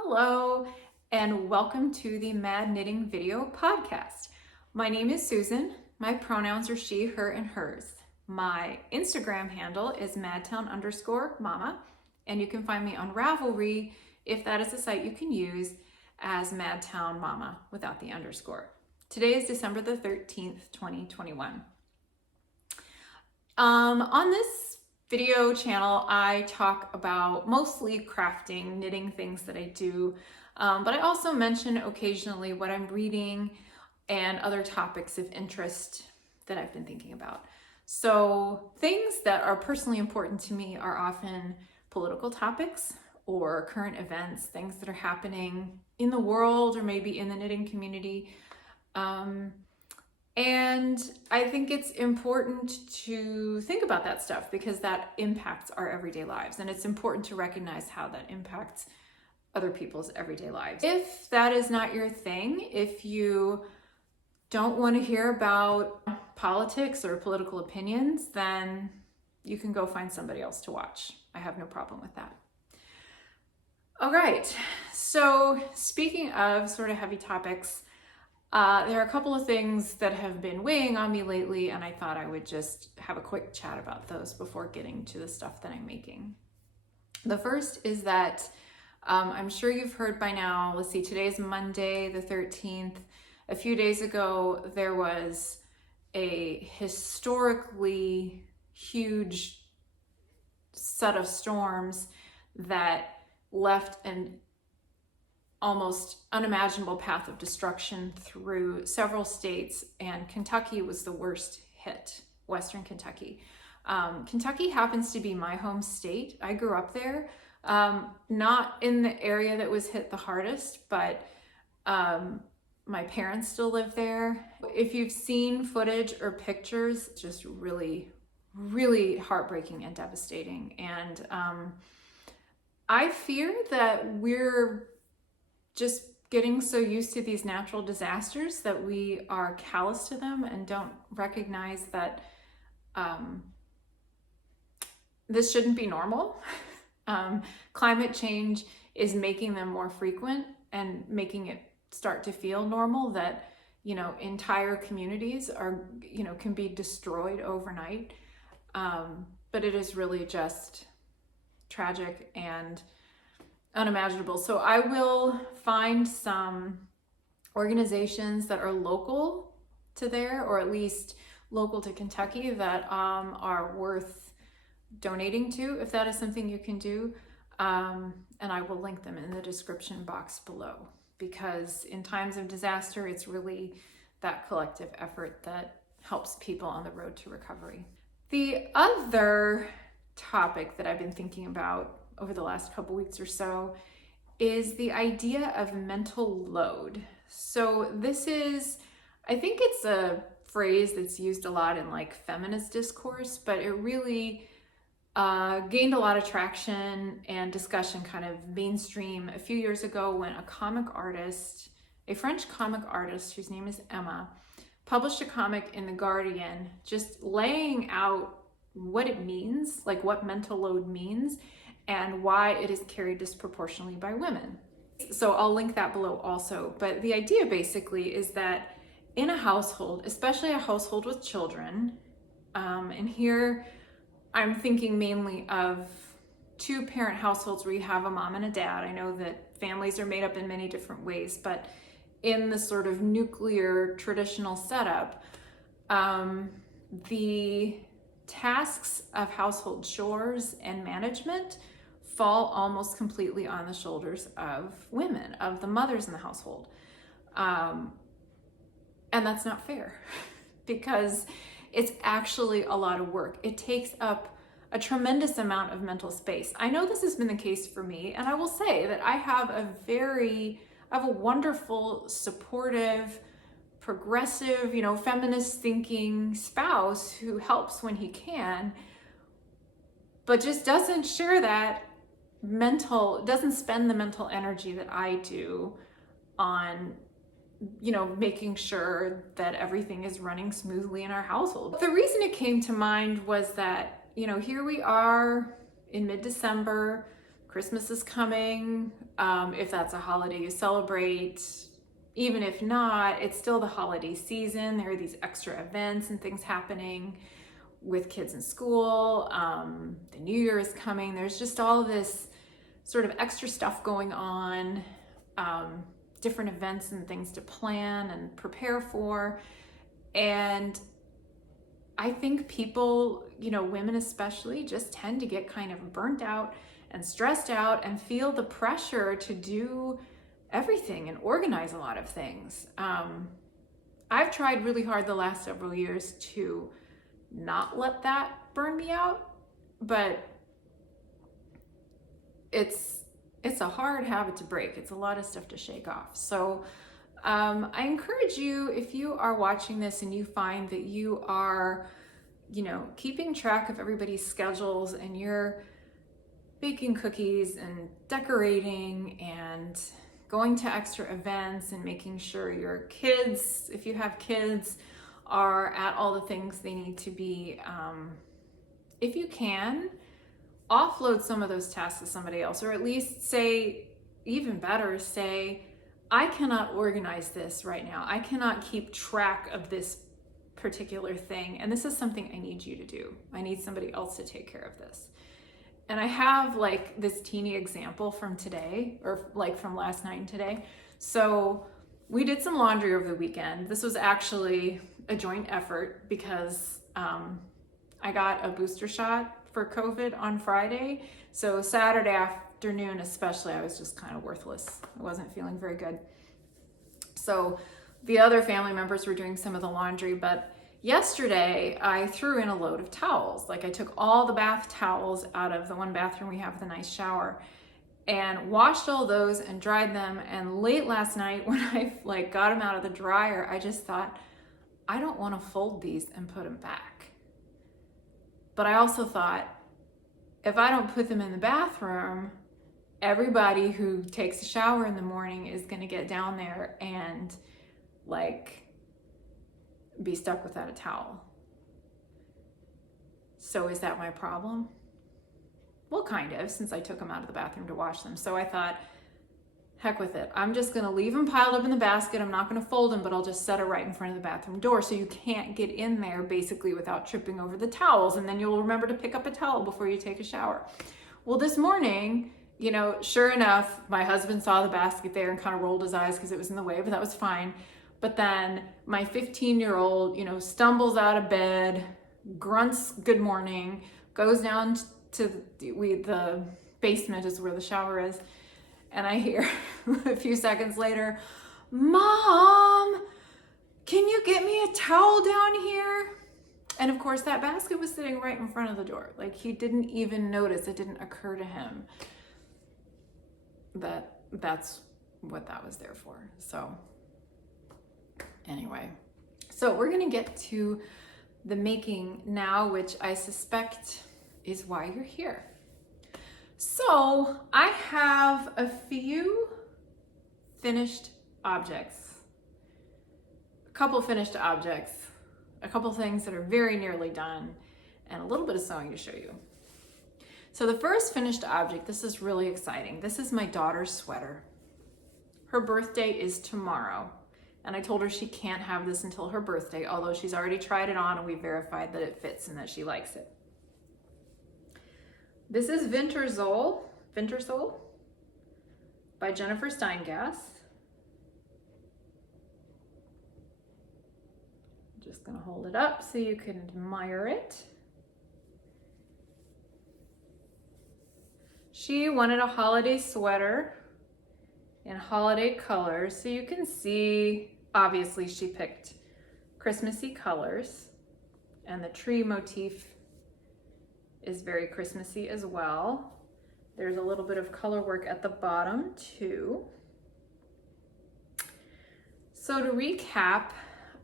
Hello, and welcome to the Mad Knitting Video Podcast. My name is Susan. My pronouns are she, her, and hers. My Instagram handle is madtown_mama, and you can find me on Ravelry if that is a site you can use as madtownmama without the underscore. Today is December the 13th, 2021. On this video channel, I talk about mostly crafting, knitting things that I do, but I also mention occasionally what I'm reading and other topics of interest that I've been thinking about. So things that are personally important to me are often political topics or current events, things that are happening in the world or maybe in the knitting community. And I think it's important to think about that stuff because that impacts our everyday lives. And it's important to recognize how that impacts other people's everyday lives. If that is not your thing, if you don't want to hear about politics or political opinions, then you can go find somebody else to watch. I have no problem with that. All right, so speaking of sort of heavy topics, there are a couple of things that have been weighing on me lately, and I thought I would just have a quick chat about those before getting to the stuff that I'm making. The first is that I'm sure you've heard by now, let's see, today's Monday the 13th. A few days ago, there was a historically huge set of storms that left an almost unimaginable path of destruction through several states, and Kentucky was the worst hit, Western Kentucky. Kentucky happens to be my home state. I grew up there, not in the area that was hit the hardest, but my parents still live there. If you've seen footage or pictures, it's just really, really heartbreaking and devastating. And I fear that we're just getting so used to these natural disasters that we are callous to them and don't recognize that this shouldn't be normal. Climate change is making them more frequent and making it start to feel normal that, entire communities are, can be destroyed overnight. But it is really just tragic and unimaginable. So I will find some organizations that are local to there, or at least local to Kentucky, that are worth donating to, if that is something you can do. And I will link them in the description box below, because in times of disaster, it's really that collective effort that helps people on the road to recovery. The other topic that I've been thinking about over the last couple weeks or so is the idea of mental load. So this is, I think it's a phrase that's used a lot in like feminist discourse, but it really gained a lot of traction and discussion, kind of mainstream, a few years ago when a French comic artist whose name is Emma, published a comic in The Guardian just laying out what it means, like what mental load means, and why it is carried disproportionately by women. So I'll link that below also. But the idea basically is that in a household, especially a household with children, and here I'm thinking mainly of two-parent households where you have a mom and a dad. I know that families are made up in many different ways, but in the sort of nuclear traditional setup, the tasks of household chores and management fall almost completely on the shoulders of women, of the mothers in the household. And that's not fair because it's actually a lot of work. It takes up a tremendous amount of mental space. I know this has been the case for me, and I will say that I have a wonderful, supportive, progressive, feminist thinking spouse who helps when he can, but just doesn't share that doesn't spend the mental energy that I do on, making sure that everything is running smoothly in our household. The reason it came to mind was that, here we are in mid-December, Christmas is coming. If that's a holiday you celebrate, even if not, it's still the holiday season. There are these extra events and things happening with kids in school. The New Year is coming. There's just all this sort of extra stuff going on, different events and things to plan and prepare for. And I think people, women especially, just tend to get kind of burnt out and stressed out and feel the pressure to do everything and organize a lot of things. I've tried really hard the last several years to not let that burn me out, but it's a hard habit to break. It's a lot of stuff to shake off. So I encourage you, if you are watching this and you find that you are, keeping track of everybody's schedules and you're baking cookies and decorating and going to extra events and making sure your kids, if you have kids, are at all the things they need to be, if you can, offload some of those tasks to somebody else, or at least say, even better, say, I cannot organize this right now. I cannot keep track of this particular thing, and this is something I need you to do. I need somebody else to take care of this. And I have like this teeny example from today, or like from last night and today. So we did some laundry over the weekend. This was actually a joint effort because I got a booster shot for COVID on Friday. So Saturday afternoon especially, I was just kind of worthless. I wasn't feeling very good. So the other family members were doing some of the laundry, but yesterday I threw in a load of towels. Like I took all the bath towels out of the one bathroom we have with a nice shower and washed all those and dried them. And late last night when I got them out of the dryer, I just thought, I don't want to fold these and put them back. But I also thought, if I don't put them in the bathroom, everybody who takes a shower in the morning is going to get down there and be stuck without a towel. So is that my problem? Well, kind of, since I took them out of the bathroom to wash them. So I thought, heck with it. I'm just gonna leave them piled up in the basket. I'm not gonna fold them, but I'll just set it right in front of the bathroom door so you can't get in there basically without tripping over the towels, and then you'll remember to pick up a towel before you take a shower. Well, this morning, sure enough, my husband saw the basket there and kind of rolled his eyes because it was in the way, but that was fine. But then my 15-year-old, stumbles out of bed, grunts good morning, goes down to the basement is where the shower is. And I hear a few seconds later, Mom, can you get me a towel down here? And of course that basket was sitting right in front of the door. He didn't even notice. It didn't occur to him that that's what that was there for. So anyway, so we're gonna get to the making now, which I suspect is why you're here. So I have a few finished objects, a couple finished objects, a couple things that are very nearly done, and a little bit of sewing to show you. So the first finished object, this is really exciting. This is my daughter's sweater. Her birthday is tomorrow, and I told her she can't have this until her birthday, although she's already tried it on and we verified that it fits and that she likes it. This is Wintersole by Jennifer Steingass. I'm just gonna hold it up so you can admire it. She wanted a holiday sweater in holiday colors, so you can see, obviously she picked Christmassy colors, and the tree motif is very Christmassy as well. There's a little bit of color work at the bottom too. So to recap,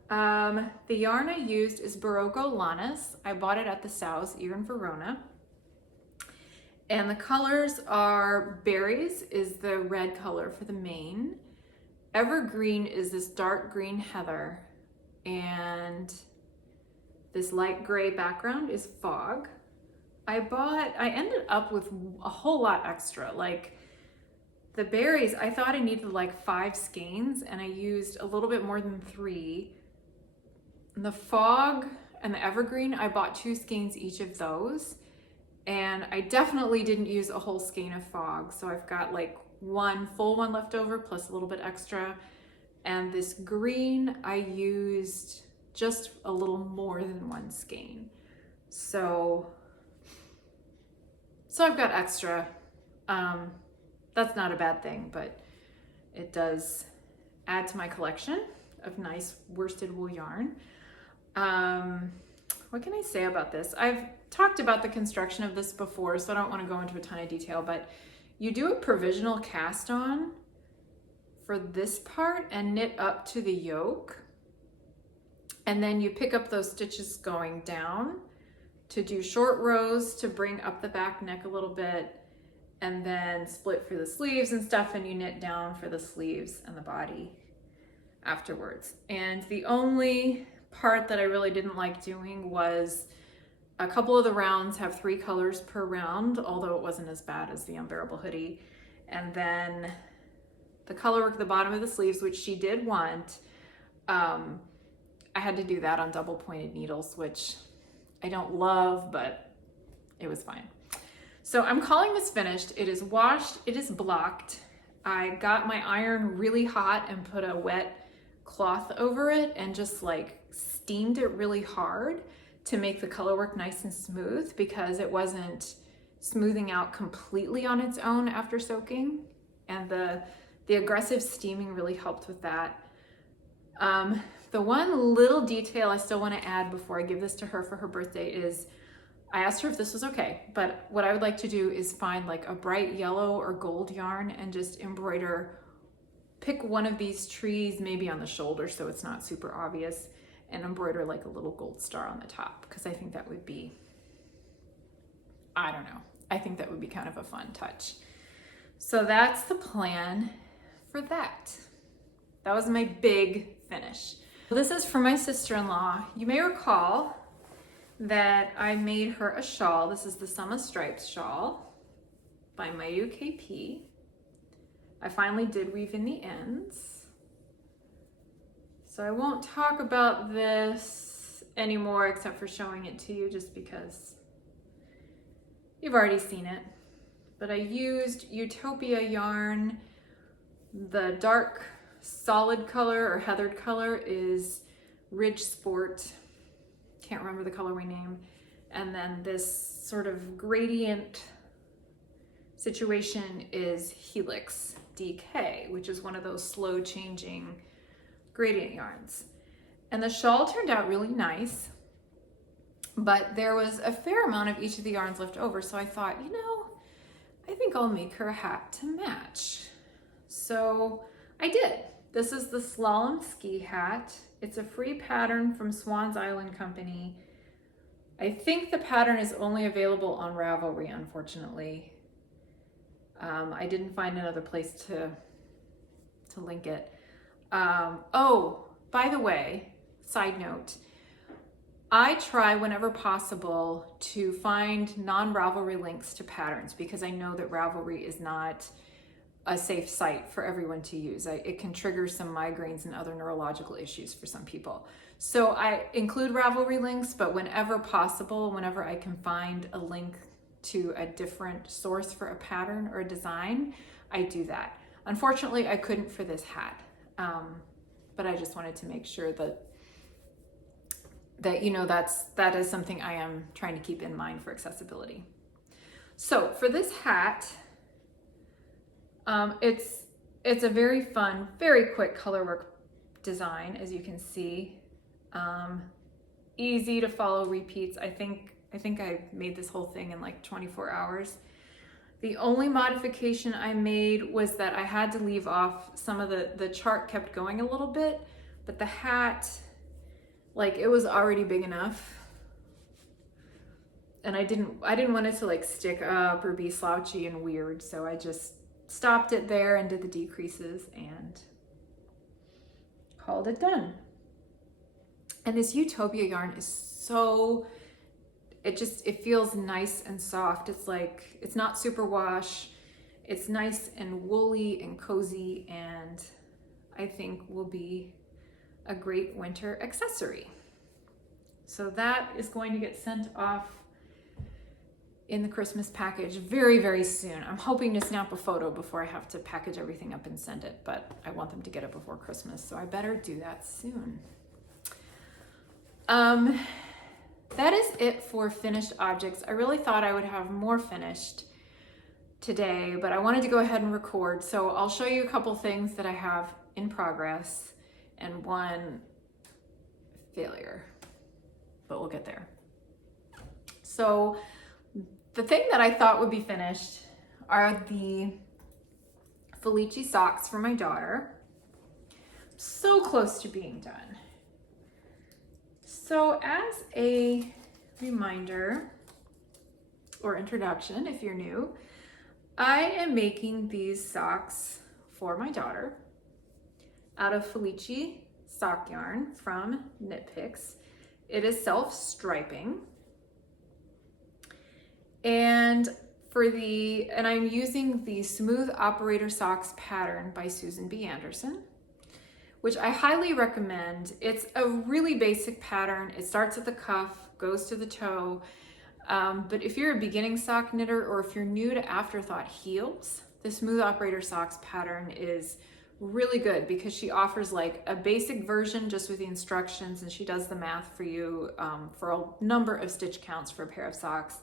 the yarn I used is Barocco Lanas. I bought it at the Sow's here in Verona. And the colors are Berries is the red color for the mane. Evergreen is this dark green heather. And this light gray background is Fog. I ended up with a whole lot extra. Like the berries, I thought I needed like 5 skeins and I used a little bit more than 3. The fog and the evergreen, I bought 2 skeins each of those. And I definitely didn't use a whole skein of fog. So I've got like one full one left over plus a little bit extra. And this green, I used just a little more than 1 skein. So I've got extra. That's not a bad thing, but it does add to my collection of nice worsted wool yarn. What can I say about this? I've talked about the construction of this before, so I don't want to go into a ton of detail, but you do a provisional cast on for this part and knit up to the yoke. And then you pick up those stitches going down to do short rows to bring up the back neck a little bit, and then split for the sleeves and stuff, and you knit down for the sleeves and the body afterwards. And the only part that I really didn't like doing was a couple of the rounds have 3 colors per round, although it wasn't as bad as the Unbearable hoodie. And then the color work at the bottom of the sleeves, which she did want, I had to do that on double pointed needles, which I don't love, but it was fine. So I'm calling this finished. It is washed, it is blocked. I got my iron really hot and put a wet cloth over it and just like steamed it really hard to make the color work nice and smooth, because it wasn't smoothing out completely on its own after soaking. And the aggressive steaming really helped with that. The one little detail I still want to add before I give this to her for her birthday is I asked her if this was okay, but what I would like to do is find like a bright yellow or gold yarn and just embroider, pick one of these trees, maybe on the shoulder so it's not super obvious, and embroider like a little gold star on the top, because I think that would be, I don't know, I think that would be kind of a fun touch. So that's the plan for that. That was my big finish. This is for my sister-in-law. You may recall that I made her a shawl. This is the Summer Stripes shawl by Mayu KP. I finally did weave in the ends. So I won't talk about this anymore except for showing it to you, just because you've already seen it. But I used Utopia yarn. The dark solid color or heathered color is Ridge Sport. Can't remember the colorway name. And then this sort of gradient situation is Helix DK, which is one of those slow changing gradient yarns. And the shawl turned out really nice, but there was a fair amount of each of the yarns left over. So I thought, you know, I think I'll make her a hat to match. So I did. This is the Slalom Ski Hat. It's a free pattern from Swan's Island Company. I think the pattern is only available on Ravelry, unfortunately. I didn't find another place to link it. Oh, by the way, side note, I try whenever possible to find non-Ravelry links to patterns, because I know that Ravelry is not a safe site for everyone to use. It can trigger some migraines and other neurological issues for some people. So I include Ravelry links, but whenever possible, whenever I can find a link to a different source for a pattern or a design, I do that. Unfortunately, I couldn't for this hat, but I just wanted to make sure that you know that is something I am trying to keep in mind for accessibility. So for this hat, it's a very fun, very quick colorwork design, as you can see. Easy to follow repeats. I think I made this whole thing in like 24 hours. The only modification I made was that I had to leave off some of the chart kept going a little bit, but the hat, like, it was already big enough. And I didn't want it to like stick up or be slouchy and weird, so I just stopped it there and did the decreases and called it done. And this Utopia yarn is so, it feels nice and soft. It's like, it's not super wash. It's nice and woolly and cozy, and I think will be a great winter accessory. So that is going to get sent off in the Christmas package very, very soon. I'm hoping to snap a photo before I have to package everything up and send it, but I want them to get it before Christmas, so I better do that soon. That is it for finished objects. I really thought I would have more finished today, but I wanted to go ahead and record, so I'll show you a couple things that I have in progress and one failure, but we'll get there. So the thing that I thought would be finished are the Felici socks for my daughter. So close to being done. So as a reminder or introduction, if you're new, I am making these socks for my daughter out of Felici sock yarn from Knit Picks. It is self-striping. And I'm using the Smooth Operator Socks pattern by Susan B. Anderson, which I highly recommend. It's a really basic pattern. It starts at the cuff, goes to the toe. But if you're a beginning sock knitter, or if you're new to Afterthought heels, the Smooth Operator Socks pattern is really good because she offers like a basic version just with the instructions, and she does the math for you for a number of stitch counts for a pair of socks.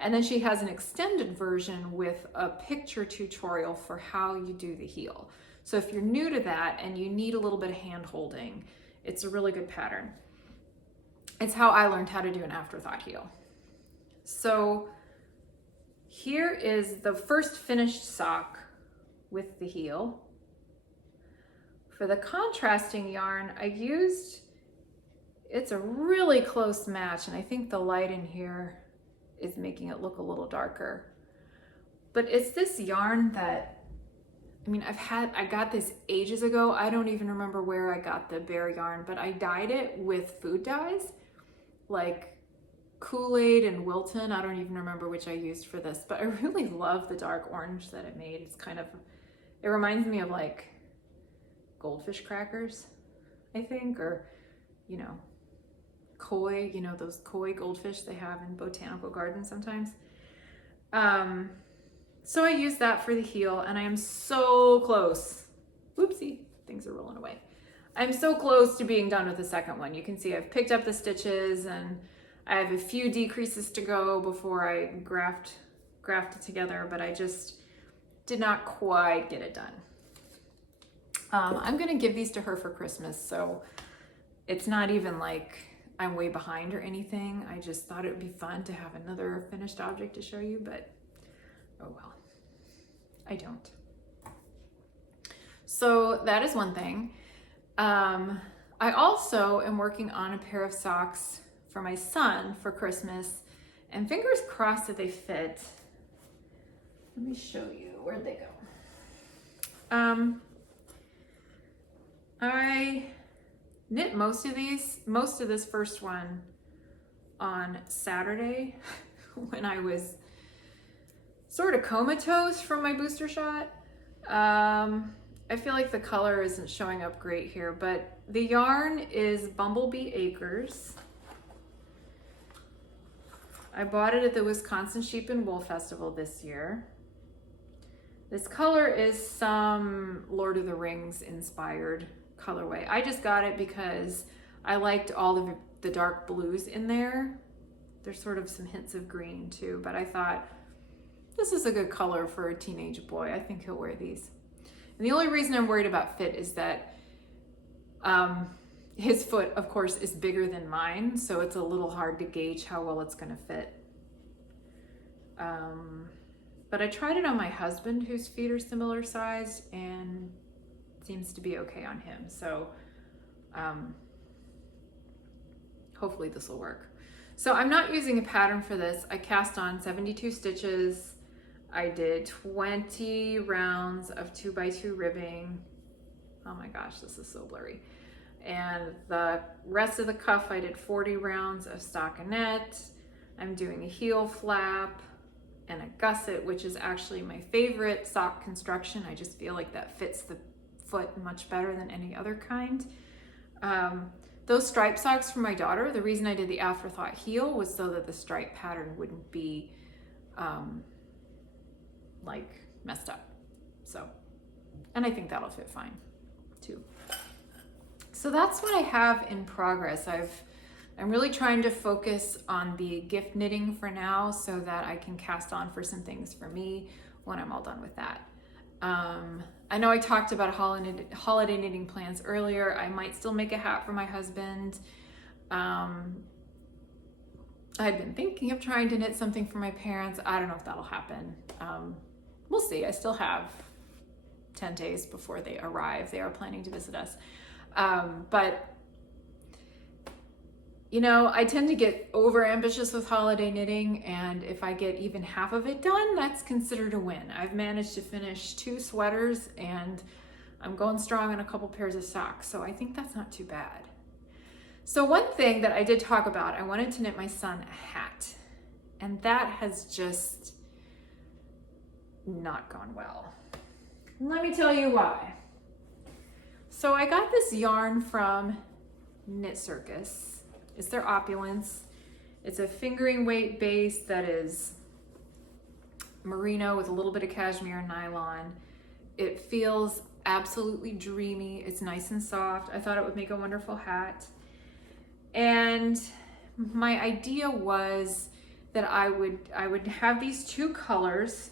And then she has an extended version with a picture tutorial for how you do the heel. So if you're new to that and you need a little bit of hand holding, it's a really good pattern. It's how I learned how to do an Afterthought heel. So here is the first finished sock with the heel. For the contrasting yarn, I used, it's a really close match, and I think the light in here is making it look a little darker. But it's this yarn that, I mean, I got this ages ago. I don't even remember where I got the bare yarn, but I dyed it with food dyes, like Kool-Aid and Wilton. I don't even remember which I used for this, but I really love the dark orange that it made. It's kind of, it reminds me of like goldfish crackers, I think, or, you know, koi, you know, those koi goldfish they have in botanical gardens sometimes. So I used that for the heel, and I am so close. Whoopsie, things are rolling away. I'm so close to being done with the second one. You can see I've picked up the stitches, and I have a few decreases to go before I graft it together, but I just did not quite get it done. I'm gonna give these to her for Christmas, so it's not even like I'm way behind or anything. I just thought it would be fun to have another finished object to show you, but oh well, I don't. So that is one thing. I also am working on a pair of socks for my son for Christmas, and fingers crossed that they fit. Let me show you, where'd they go? I knit most of this first one on Saturday when I was sort of comatose from my booster shot. I feel like the color isn't showing up great here, but the yarn is Bumblebee Acres. I bought it at the Wisconsin Sheep and Wool Festival this year. This color is some Lord of the Rings inspired colorway. I just got it because I liked all of the dark blues in there. There's sort of some hints of green too, but I thought this is a good color for a teenage boy. I think he'll wear these. And the only reason I'm worried about fit is that his foot, of course, is bigger than mine, so it's a little hard to gauge how well it's gonna fit. But I tried it on my husband, whose feet are similar sized, and seems to be okay on him. So hopefully this will work. So I'm not using a pattern for this. I cast on 72 stitches. I did 20 rounds of 2x2 ribbing. Oh my gosh, this is so blurry. And the rest of the cuff, I did 40 rounds of stockinette, I'm doing a heel flap and a gusset, which is actually my favorite sock construction. I just feel like that fits the foot much better than any other kind. Those stripe socks for my daughter, the reason I did the afterthought heel was so that the stripe pattern wouldn't be like messed up. So, and I think that'll fit fine too. So that's what I have in progress. I'm really trying to focus on the gift knitting for now so that I can cast on for some things for me when I'm all done with that. I know I talked about holiday knitting plans earlier. I might still make a hat for my husband. I've been thinking of trying to knit something for my parents. I don't know if that'll happen. We'll see. I still have 10 days before they arrive. They are planning to visit us. But you know, I tend to get over ambitious with holiday knitting, and if I get even half of it done, that's considered a win. I've managed to finish 2 sweaters and I'm going strong on a couple pairs of socks, so I think that's not too bad. So one thing that I did talk about, I wanted to knit my son a hat, and that has just not gone well. Let me tell you why. So I got this yarn from Knit Circus. It's their Opulence. It's a fingering weight base that is merino with a little bit of cashmere and nylon. It feels absolutely dreamy. It's nice and soft. I thought it would make a wonderful hat. And my idea was that I would have these 2 colors.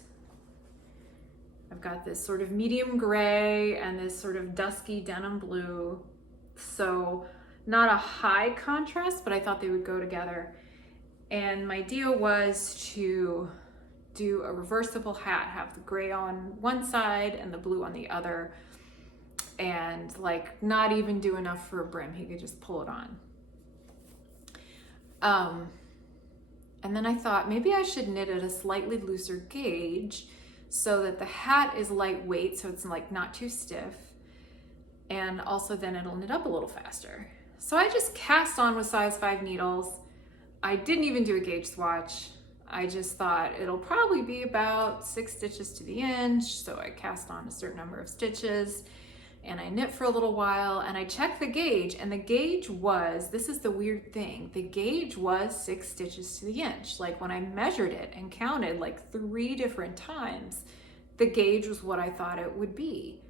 I've got this sort of medium gray and this sort of dusky denim blue. So not a high contrast, but I thought they would go together. And my idea was to do a reversible hat, have the gray on one side and the blue on the other, and like not even do enough for a brim. He could just pull it on. And then I thought maybe I should knit at a slightly looser gauge so that the hat is lightweight, so it's like not too stiff, and also then it'll knit up a little faster. So I just cast on with size 5 needles. I didn't even do a gauge swatch. I just thought it'll probably be about 6 stitches to the inch. So I cast on a certain number of stitches and I knit for a little while, and I checked the gauge, and the gauge was, this is the weird thing, the gauge was 6 stitches to the inch. Like when I measured it and counted like 3 different times, the gauge was what I thought it would be.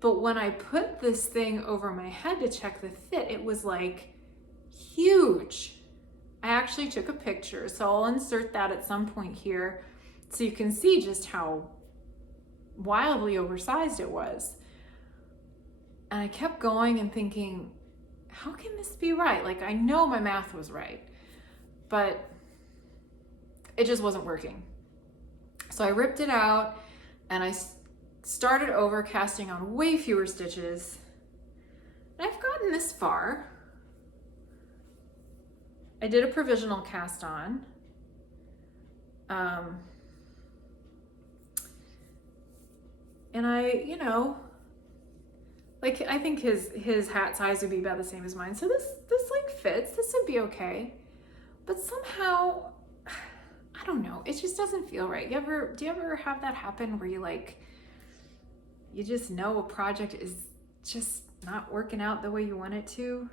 But when I put this thing over my head to check the fit, it was like huge. I actually took a picture, so I'll insert that at some point here so you can see just how wildly oversized it was. And I kept going and thinking, how can this be right? Like, I know my math was right, but it just wasn't working. So I ripped it out and I started over, casting on way fewer stitches. And I've gotten this far. I did a provisional cast on. And I, you know, like I think his hat size would be about the same as mine. So this like fits, this would be okay. But somehow, I don't know, it just doesn't feel right. Do you ever have that happen where you just know a project is just not working out the way you want it to?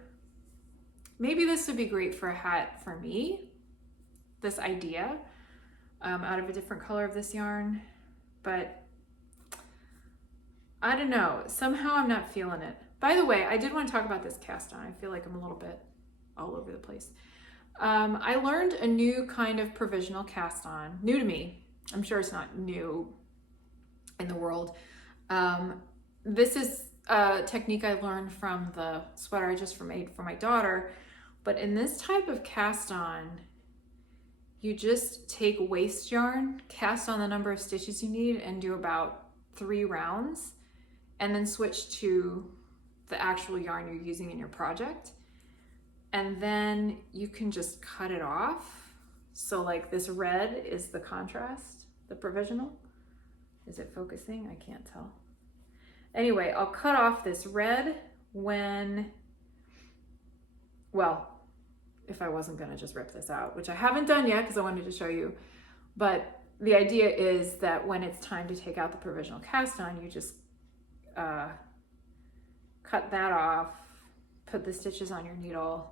Maybe this would be great for a hat for me, this idea, out of a different color of this yarn, but I don't know, somehow I'm not feeling it. By the way, I did want to talk about this cast on. I feel like I'm a little bit all over the place. I learned a new kind of provisional cast on, new to me. I'm sure it's not new in the world. This is a technique I learned from the sweater I just made for my daughter. But in this type of cast on, you just take waste yarn, cast on the number of stitches you need, and do about 3 rounds, and then switch to the actual yarn you're using in your project. And then you can just cut it off. So like this red is the contrast, the provisional. Is it focusing? I can't tell. Anyway, I'll cut off this red when, well, if I wasn't gonna just rip this out, which I haven't done yet because I wanted to show you. But the idea is that when it's time to take out the provisional cast on, you just cut that off, put the stitches on your needle,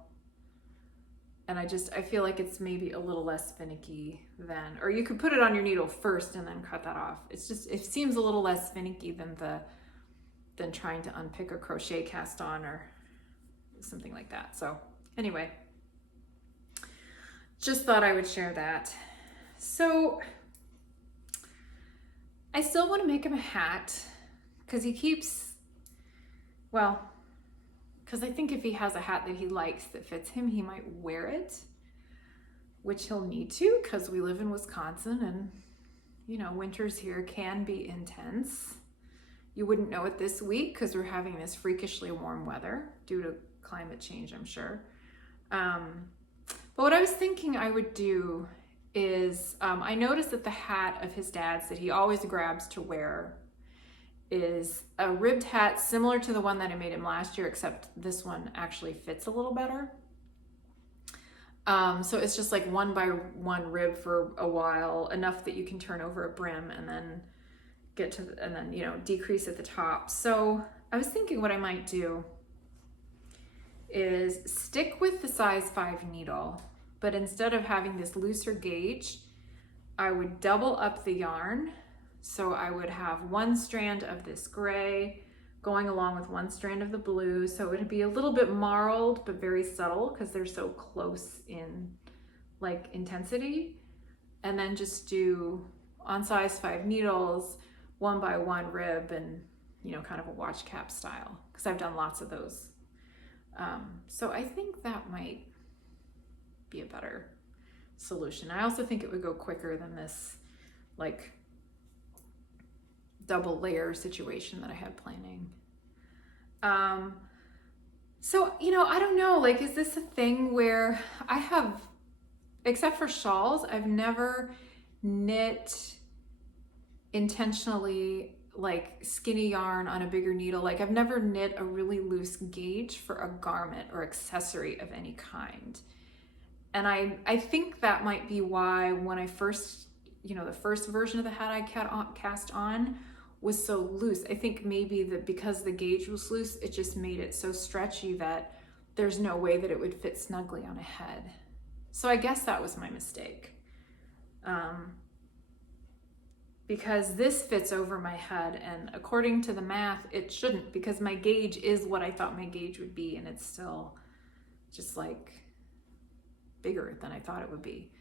and I feel like it's maybe a little less finicky than, or you could put it on your needle first and then cut that off. It seems a little less finicky than trying to unpick a crochet cast on or something like that. So anyway, just thought I would share that. So I still want to make him a hat because he keeps, well, because I think if he has a hat that he likes that fits him, he might wear it, which he'll need to because we live in Wisconsin and, you know, winters here can be intense. You wouldn't know it this week because we're having this freakishly warm weather due to climate change, I'm sure. But what I was thinking I would do is, I noticed that the hat of his dad's that he always grabs to wear is a ribbed hat similar to the one that I made him last year, except this one actually fits a little better. So it's just like 1 by 1 rib for a while, enough that you can turn over a brim and then you know, decrease at the top. So I was thinking what I might do is stick with the size 5 needle, but instead of having this looser gauge, I would double up the yarn. So I would have 1 strand of this gray going along with 1 strand of the blue. So it would be a little bit marled, but very subtle because they're so close in like intensity. And then just do on size 5 needles, 1 by 1 rib, and, you know, kind of a watch cap style, because I've done lots of those. So I think that might be a better solution. I also think it would go quicker than this like double layer situation that I had planning. So, you know, I don't know, like, is this a thing where I have, except for shawls, I've never knit intentionally like skinny yarn on a bigger needle. Like I've never knit a really loose gauge for a garment or accessory of any kind. And I think that might be why when I first, you know, the first version of the hat I cast on was so loose. I think maybe that because the gauge was loose, it just made it so stretchy that there's no way that it would fit snugly on a head. So I guess that was my mistake. Because this fits over my head, and according to the math, it shouldn't, because my gauge is what I thought my gauge would be, and it's still just like bigger than I thought it would be.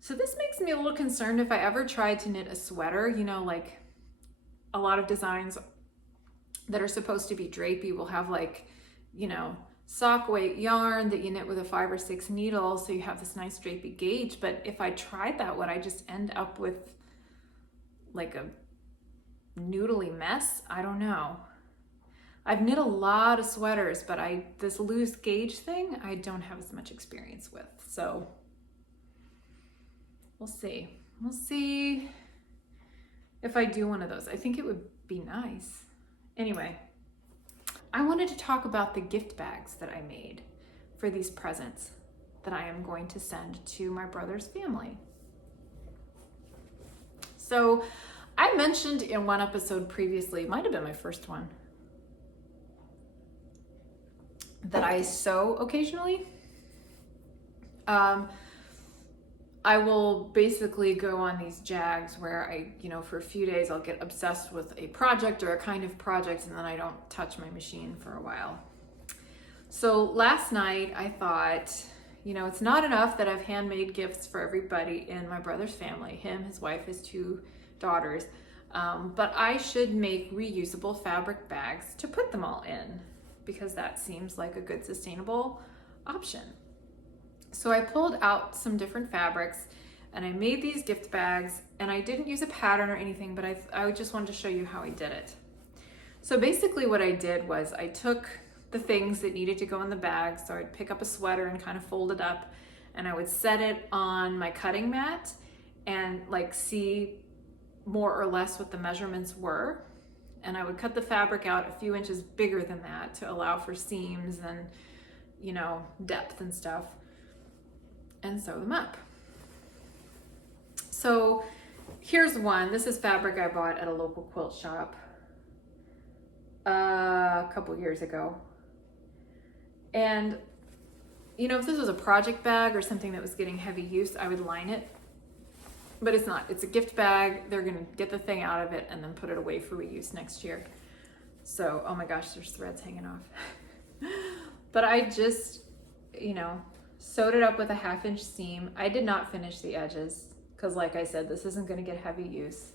So this makes me a little concerned if I ever tried to knit a sweater. You know, like a lot of designs that are supposed to be drapey will have like, you know, sock weight yarn that you knit with a 5 or 6 needles, so you have this nice drapey gauge. But if I tried that, would I just end up with like a noodly mess? I don't know. I've knit a lot of sweaters, but this loose gauge thing, I don't have as much experience with. So we'll see. We'll see if I do one of those. I think it would be nice. Anyway, I wanted to talk about the gift bags that I made for these presents that I am going to send to my brother's family. So I mentioned in one episode previously, it might have been my first one, that I sew occasionally. I will basically go on these jags where I, you know, for a few days I'll get obsessed with a project or a kind of project, and then I don't touch my machine for a while. So last night I thought, you know, it's not enough that I've handmade gifts for everybody in my brother's family, him, his wife, his 2 daughters, but I should make reusable fabric bags to put them all in, because that seems like a good sustainable option. So I pulled out some different fabrics and I made these gift bags, and I didn't use a pattern or anything, but I just wanted to show you how I did it. So basically what I did was I took the things that needed to go in the bag. So I'd pick up a sweater and kind of fold it up, and I would set it on my cutting mat and like see more or less what the measurements were. And I would cut the fabric out a few inches bigger than that to allow for seams and, you know, depth and stuff. and sew them up. So here's one. This is fabric I bought at a local quilt shop a couple years ago. And you know, if this was a project bag or something that was getting heavy use, I would line it. But it's not. It's a gift bag. They're going to get the thing out of it and then put it away for reuse next year. So, oh my gosh, there's threads hanging off. But I just, you know, sewed it up with a 1/2-inch seam. I did not finish the edges because, like I said, this isn't going to get heavy use.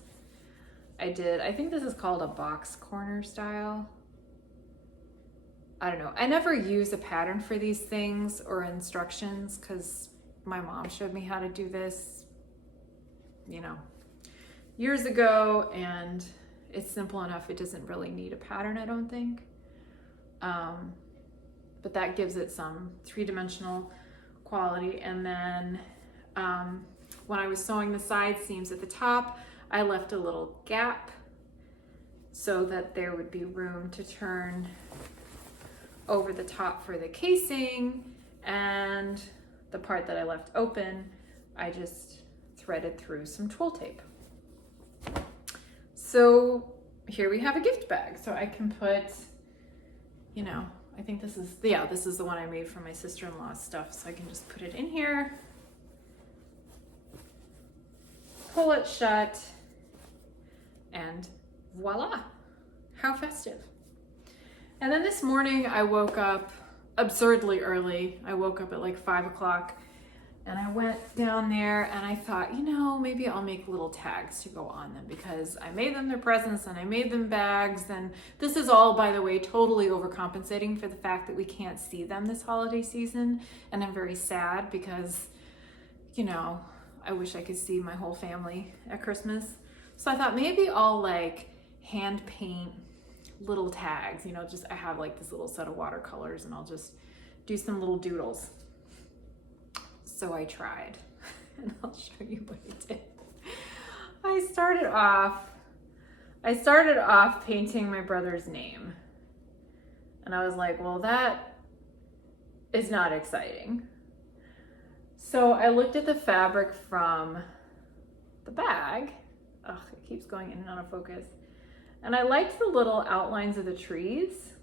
I think this is called a box corner style. I don't know. I never use a pattern for these things or instructions because my mom showed me how to do this, you know, years ago, and it's simple enough. It doesn't really need a pattern, I don't think. But that gives it some 3-dimensional quality. And then when I was sewing the side seams at the top, I left a little gap so that there would be room to turn over the top for the casing, and the part that I left open, I just threaded through some twill tape. So here we have a gift bag. So I can put, you know, I think this is the one I made for my sister-in-law's stuff. So I can just put it in here, pull it shut, and voila, how festive. And then this morning I woke up absurdly early. I woke up at like 5 o'clock and I went down there and I thought, you know, maybe I'll make little tags to go on them because I made them their presents and I made them bags. And this is all, by the way, totally overcompensating for the fact that we can't see them this holiday season. And I'm very sad because, you know, I wish I could see my whole family at Christmas. So I thought maybe I'll like hand paint little tags, you know, just I have like this little set of watercolors and I'll just do some little doodles. So I tried and I'll show you what I did. I started off painting my brother's name. And I was like, well, that is not exciting. So I looked at the fabric from the bag. Ugh, it keeps going in and out of focus. And I liked the little outlines of the trees.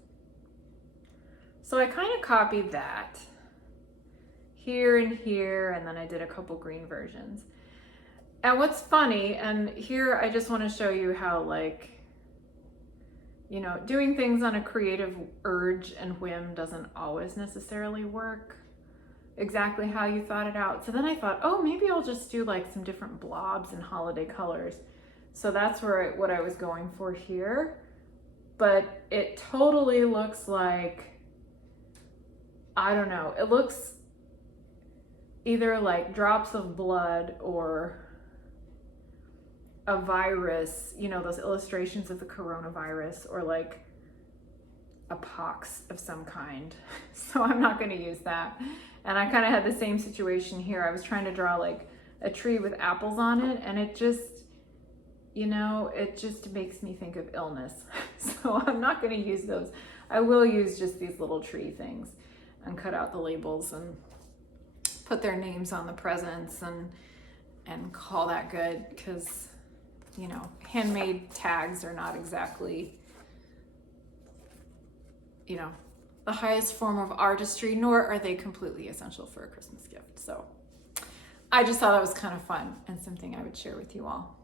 So I kind of copied that here and here, and then I did a couple green versions. And what's funny, and here I just want to show you how, like, you know, doing things on a creative urge and whim doesn't always necessarily work exactly how you thought it out. So then I thought, oh, maybe I'll just do like some different blobs and holiday colors. So that's what I was going for here. But it totally looks like, I don't know, it looks either like drops of blood or a virus, you know, those illustrations of the coronavirus, or like a pox of some kind. So I'm not going to use that. And I kind of had the same situation here. I was trying to draw like a tree with apples on it, and it just, you know, it just makes me think of illness. So I'm not going to use those. I will use just these little tree things and cut out the labels and put their names on the presents and call that good, because, you know, handmade tags are not exactly, you know, the highest form of artistry, nor are they completely essential for a Christmas gift. So I just thought that was kind of fun and something I would share with you all.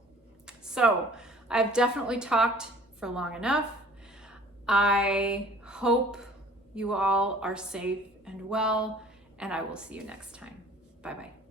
So I've definitely talked for long enough. I hope you all are safe and well, and I will see you next time. Bye-bye.